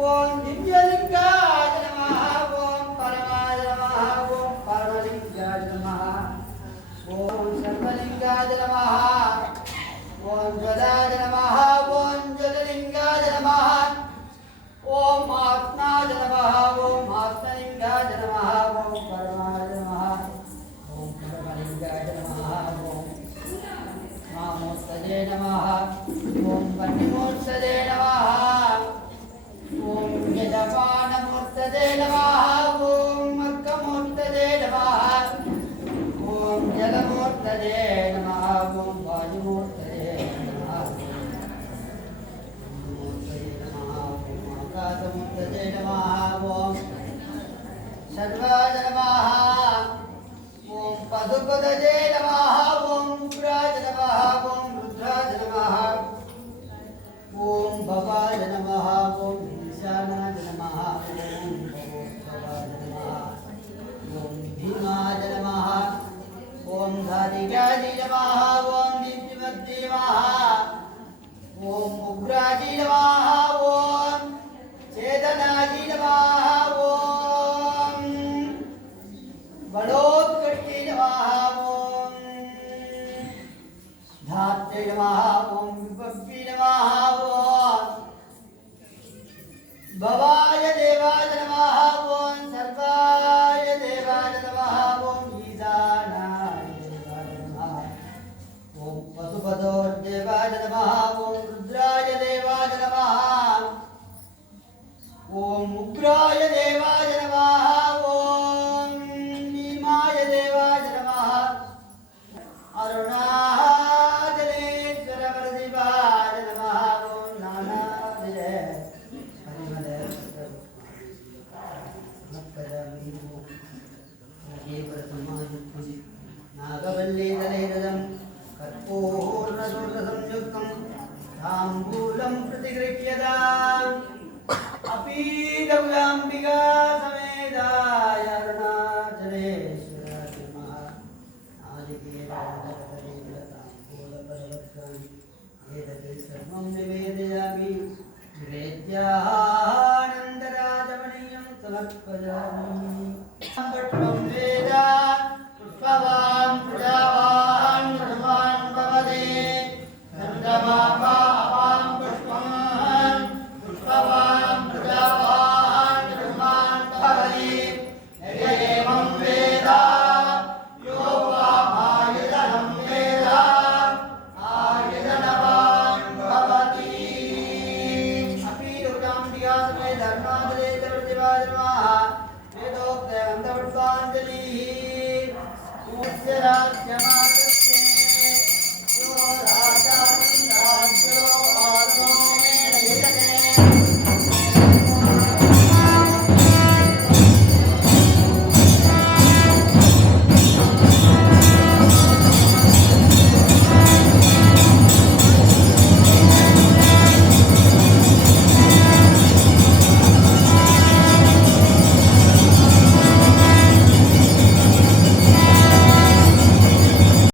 ஓம் திவ்யலிங்காய நமः ஓம் பரமாய நமः ஓம் பரமலிங்காய நமः ஓம் சர்வலிங்காய நமः ஓம் ஜடாய நமः ஓம் ஜடலிங்காய நமः ஓம் ஆத்மாய நமः ஓம் ஆத்மலிங்காய நமः ஓம் பரமாய நமः ஓம் பரமலிங்காய நமः ஓம் நாமோஸ்ததே நமः ஓம் வன்னிமோஸ்ததே நமः ஓம் யஜமானமூர்த்ததே நமः ஓம் மக்கமூர்த்ததே நமः ஓம் ஜலமூர்த்ததே நமः ஓம் வாயுமூர்த்ததே நமः மூர்த்ததே நமः ஓம் ஆகாசமூர்த்ததே நமः ஓம் சர்வாய நமः ஓம் பதுபதஜே நமः ஓம் உக்ராய நமः ஓம் ருத்ராய நமः ஓம் பவாய நமः ஓம் ஈசானாய நமः ஓம் பவோத்பவாய நமः ஓம் பீமாய நமः ஓம் தாரிகாய நமः ஓம் திவ்யமத்யே நமः ஓம் உக்ராய நமः ஓம் சேதனாய நமः ஓம் பலோத்கட்டே நமः ஓம் धात्रे नमः ओम विपव्ये नमः ओम भवाय देवाय नमः ओम सर्वाय देवाय नमः ओम ईशानाय देवाय नमः ओम पशुपतो देवाय नमः ओम रुद्राय देवाय नमः ओम उग्राय देवाय नमः ओम भीमाय देवाय नमः अरुणा नागवल्लीतलेरदं कर्पूर्णशूर्णसंयुक्तं ताम्बूलं प्रतिगृह्यताम् अपीतगुलाम्बिका समेताय अरुणाचलेश्वराय नमः नारिकेलताम्बूलफलवत्तानि एतत् सर्वं निवेदयामि निवेद्यानन्दराजमणीयं समर्पयामि पुष्पं वेद पुष्पवान् प्रजावान् धर्मान् भवते चन्द्रमापां पुष्पं पुष्पवान् प्रजावान् धर्मान् भवते एवं वेद यो वामायतनं वेद आयतनवान् भवति अपि रुद्राम्बिका समेत धर्मादलेतवर्तिवाय नमः वेदोक्तमन्त्रपुष्पाञ्जलिः राज्यमाता